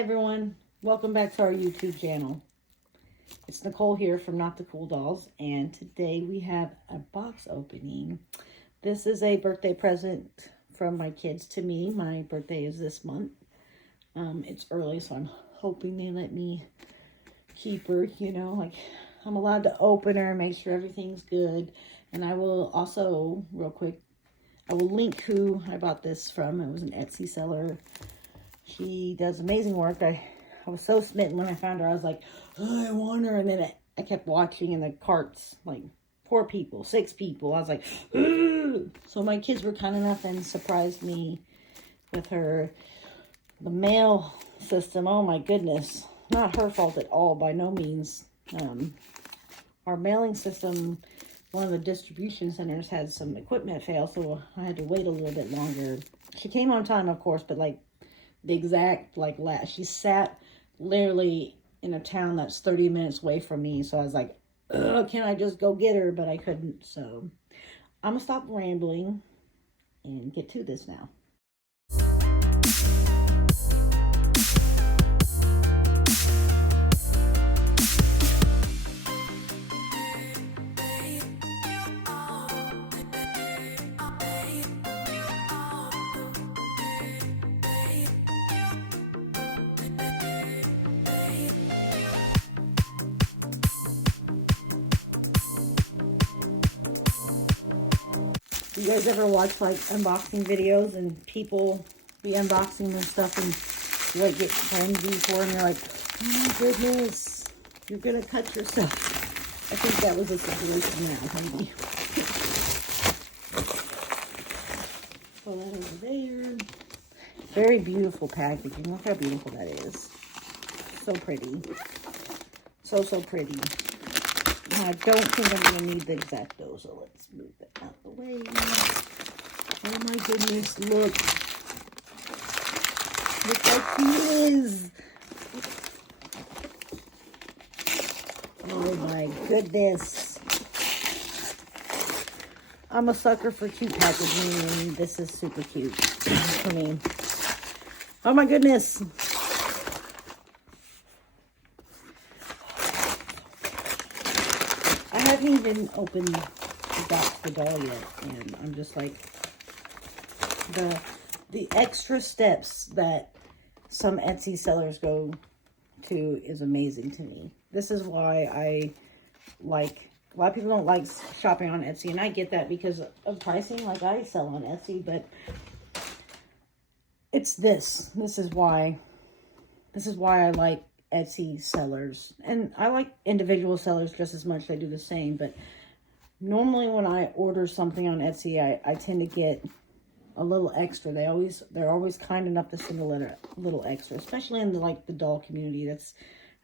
everyone, welcome back to our YouTube channel. It's Nicole here from Not the Cool Dolls, and today we have a box opening. This is a birthday present from my kids to me. My birthday is this month. It's early, so I'm hoping they let me keep her, you know, like I'm allowed to open her, make sure everything's good. And I will also, real quick, I will link who I bought this from. It was an Etsy seller. She does amazing work. I was so smitten when I found her. I was like, oh, I want her. And then I kept watching in the carts, like 4 people, 6 people. I was like, ugh. So my kids were kind enough and surprised me with her. The mail system, oh my goodness. Not her fault at all, by no means. Our mailing system, one of the distribution centers had some equipment fail, so I had to wait a little bit longer. She came on time, of course, but like the exact she sat literally in a town that's 30 minutes away from me, so I was like, can I just go get her? But I couldn't, so I'm gonna stop rambling and get to this now. You guys ever watch like unboxing videos and people be unboxing their stuff and like get frenzy for, and you're like, oh my goodness, you're gonna cut yourself. I think that was a situation now, maybe. Pull that over there. Very beautiful packaging. Look how beautiful that is. So pretty. So pretty. I don't think I'm going to need the X-Acto, so let's move that out of the way. Oh my goodness, look. Look how cute it is. Oh my goodness. I'm a sucker for cute packaging, and this is super cute for me. Oh my goodness. I haven't even opened the box for doll yet, and I'm just like, the extra steps that some Etsy sellers go to is amazing to me. This is why I like, a lot of people don't like shopping on Etsy, and I get that because of pricing. Like, I sell on Etsy, but it's this. This is why I like Etsy sellers, and I like individual sellers just as much. They do the same, but normally when I order something on Etsy, I tend to get a little extra. They're always kind enough to send a little extra, especially in the doll community. That's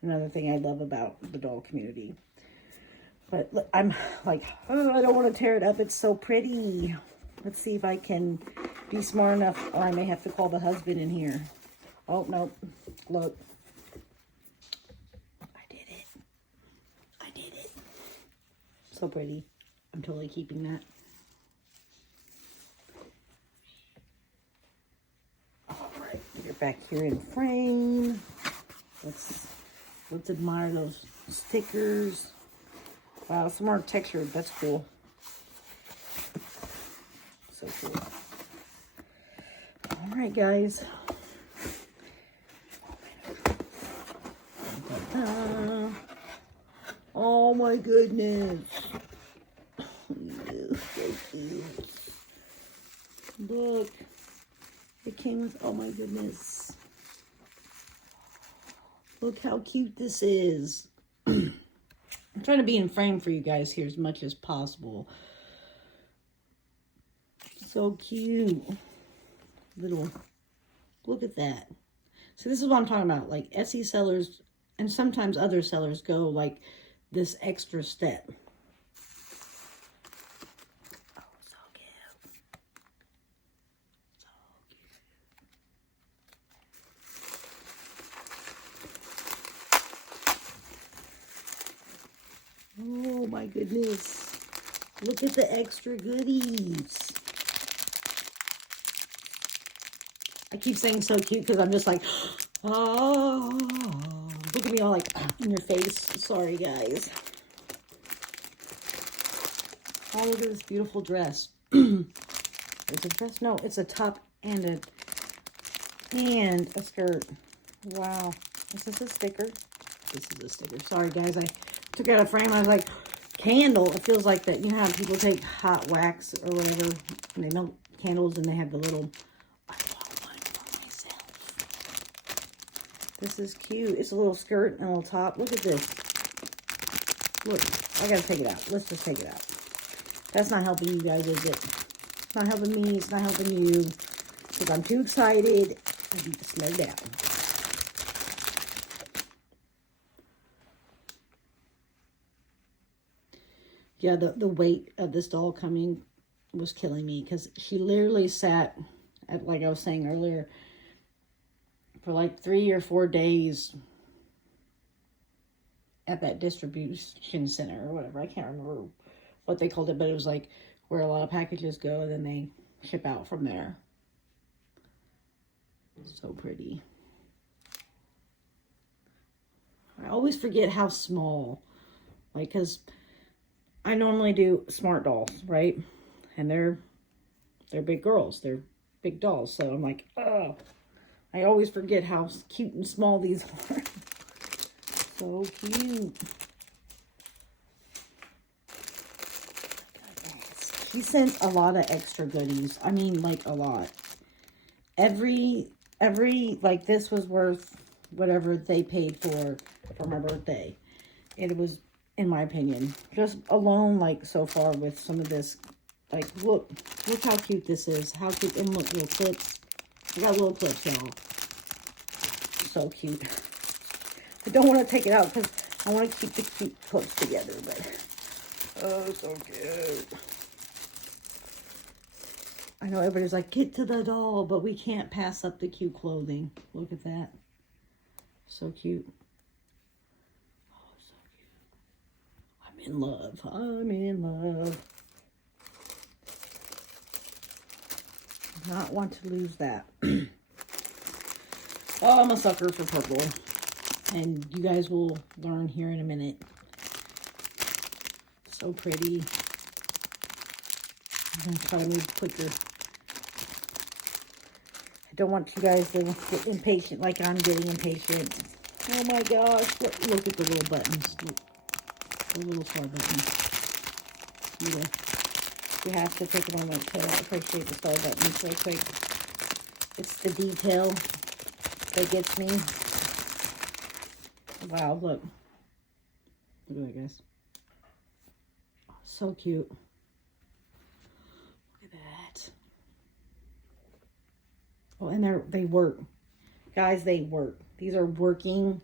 another thing I love about the doll community. But look, I'm like, oh, I don't want to tear it up. It's so pretty. Let's see if I can be smart enough, or I may have to call the husband in here. Oh no, look. So pretty. I'm totally keeping that. All right, get it back here in frame. Let's admire those stickers. Wow, some more texture. That's cool. So cool. All right, guys. Oh my goodness. So cute. Look. It came with, oh my goodness. Look how cute this is. I'm trying to be in frame for you guys here as much as possible. So cute. Look at that. So this is what I'm talking about. Like, Etsy sellers and sometimes other sellers go like this extra step. Oh, so cute. So cute. Oh my goodness. Look at the extra goodies. I keep saying so cute because I'm just like, Oh, look at me all like in your face. Sorry, guys. Oh, look at this beautiful dress. It's a dress? No, it's a top and a skirt. Wow. Is this a sticker? This is a sticker. Sorry, guys. I took out a frame. I was like, candle. It feels like that. You know how people take hot wax or whatever, and they melt candles, and they have the little... I want one for myself. This is cute. It's a little skirt and a little top. Look at this. Look. I gotta take it out. Let's just take it out. That's not helping you guys, is it? It's not helping me. It's not helping you. Because I'm too excited. I need to slow down. Yeah, the weight of this doll coming was killing me. Because she literally sat, at, like I was saying earlier, for like 3 or 4 days at that distribution center or whatever. I can't remember what they called it, but it was like where a lot of packages go and then they ship out from there. So pretty. I always forget how small, like, because I normally do smart dolls, right? And they're big girls. They're big dolls. So I'm like, oh, I always forget how cute and small these are. So cute. She sent a lot of extra goodies. I mean, like, a lot. Every, like, this was worth whatever they paid for my birthday. It was, in my opinion, just alone, like, so far with some of this. Like, look how cute this is. How cute. And look, little clips. I got little clips, y'all. So cute. I don't want to take it out because I want to keep the cute clips together, but, oh, so cute. I know everybody's like, get to the doll, but we can't pass up the cute clothing. Look at that. So cute. Oh, so cute. I'm in love. I'm in love. Not want to lose that. Oh, I'm a sucker for purple. And you guys will learn here in a minute. So pretty. I'm going to try to move quicker. I don't want you guys to get impatient like I'm getting impatient. Oh my gosh. Look at the little buttons. Look, the little star buttons. You have to take a moment to appreciate the star buttons real quick. It's the detail that gets me. Wow, look. Look at that, guys. So cute. Look at that. Oh, and they work. Guys, they work. These are working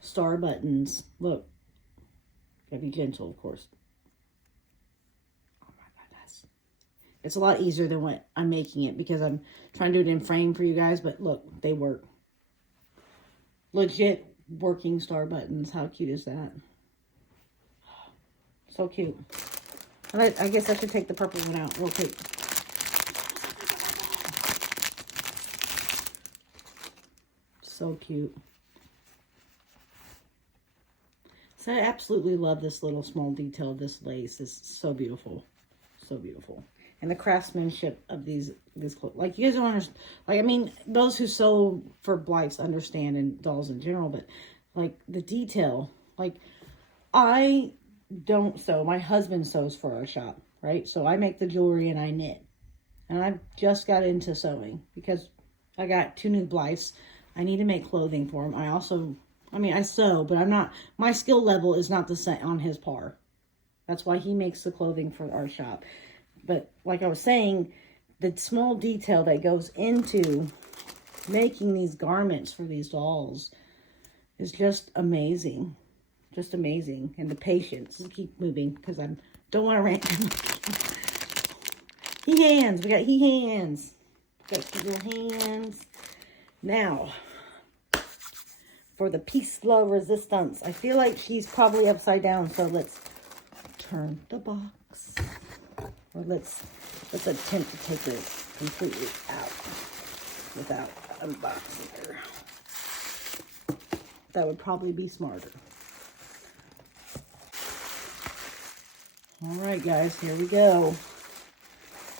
star buttons. Look. Gotta be gentle, of course. Oh my goodness. It's a lot easier than what I'm making it because I'm trying to do it in frame for you guys, but look, they work. Legit working star buttons. How cute is that? So cute. I guess I should take the purple one out real quick. So cute. So I absolutely love this little small detail of this lace. It's so beautiful. So beautiful. And the craftsmanship of these clothes. Like, you guys don't understand. Like, I mean, those who sew for Blythes understand, and dolls in general, but, like, the detail. Like, I don't sew. My husband sews for our shop, right? So I make the jewelry and I knit. And I just got into sewing because I got 2 new Blythes. I need to make clothing for him. I sew, but I'm not, my skill level is not the same on his par. That's why he makes the clothing for our shop. But like I was saying, the small detail that goes into making these garments for these dolls is just amazing. Just amazing. And the patience. We'll keep moving because I don't want to rant. He hands. We got he hands. Got the little hands. Now, for the Peace, Love, Resistance. I feel like she's probably upside down, so let's turn the box. Or let's attempt to take it completely out without unboxing her. That would probably be smarter. All right, guys, here we go.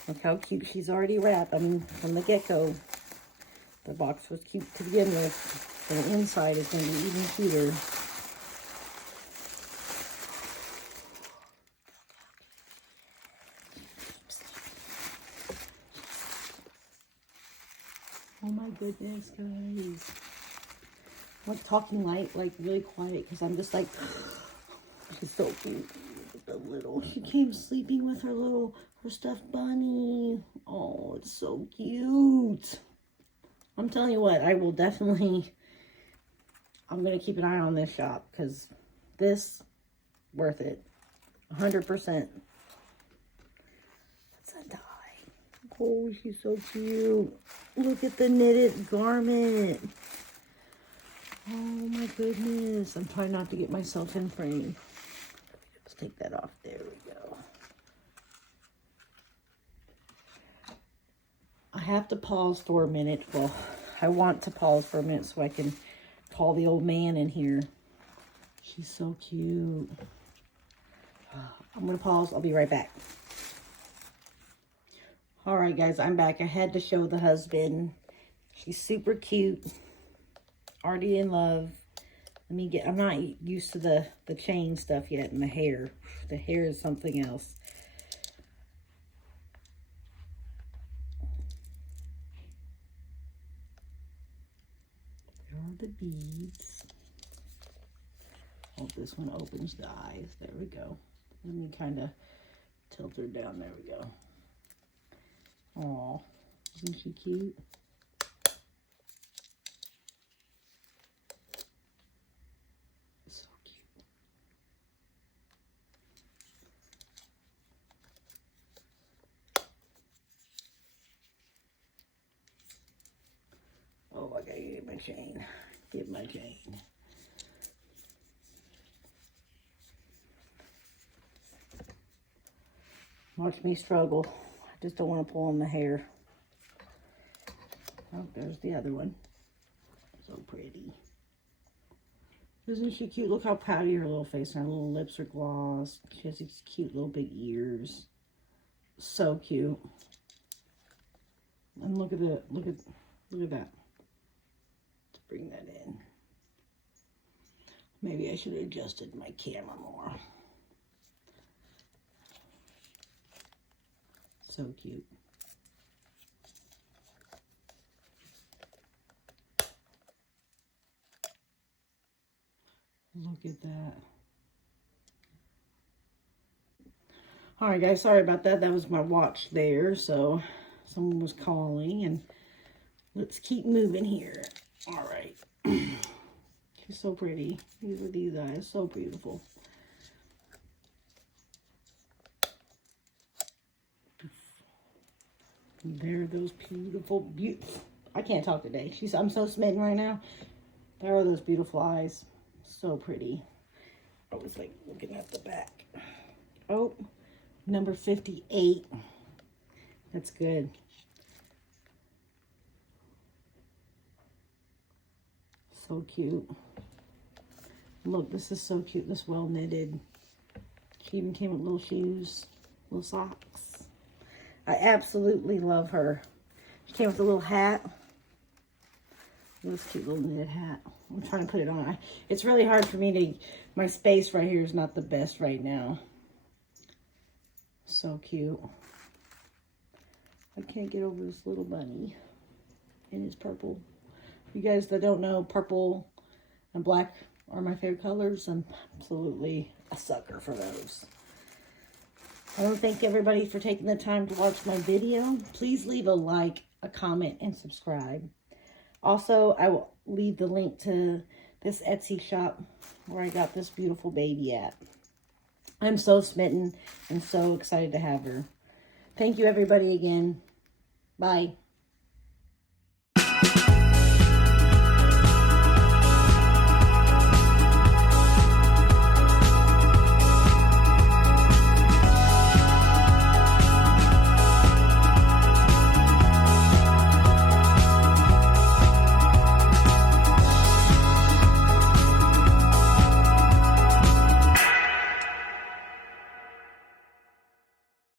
Look how cute she's already wrapped. I mean, from the get-go, the box was cute to begin with. And the inside is going to be even cuter. Oh my goodness, guys. I'm like talking like really quiet because I'm just like, she's so cute. She came sleeping with her stuffed bunny. Oh, it's so cute. I'm telling you what, I'm going to keep an eye on this shop because this, worth it. 100%. What's a dye? Oh, she's so cute. Look at the knitted garment. Oh my goodness. I'm trying not to get myself in frame. Let's take that off. There we go. I have to pause for a minute. Well, I want to pause for a minute so I can call the old man in here. She's so cute. I'm going to pause. I'll be right back. All right, guys, I'm back. I had to show the husband. She's super cute. Already in love. I'm not used to the chain stuff yet and the hair. The hair is something else. There are the beads. Oh, this one opens the eyes. There we go. Let me kind of tilt her down. There we go. Aw, isn't she cute? So cute. Oh, I gotta get my chain. Get my chain. Watch me struggle. I just don't want to pull on the hair. Oh, there's the other one. So pretty. Isn't she cute? Look how pouty her little face and her little lips are glossed. She has these cute little big ears. So cute. And look at that. Look at that. Let's bring that in. Maybe I should have adjusted my camera more. So cute. Look at that. All right, guys, sorry about that. That was my watch there. So someone was calling, and let's keep moving here. All right. She's so pretty. These are these eyes. So beautiful. There are those beautiful, I can't talk today. I'm so smitten right now. There are those beautiful eyes. So pretty. I was like looking at the back. Oh, number 58. That's good. So cute. Look, this is so cute. This well knitted. She even came with little shoes, little socks. I absolutely love her. She came with a little hat. This cute little knit hat. I'm trying to put it on. It's really hard for me to, my space right here is not the best right now. So cute. I can't get over this little bunny. And it's purple. You guys that don't know, purple and black are my favorite colors. I'm absolutely a sucker for those. I want to thank everybody for taking the time to watch my video. Please leave a like, a comment, and subscribe. Also, I will leave the link to this Etsy shop where I got this beautiful baby at. I'm so smitten and so excited to have her. Thank you, everybody, again. Bye.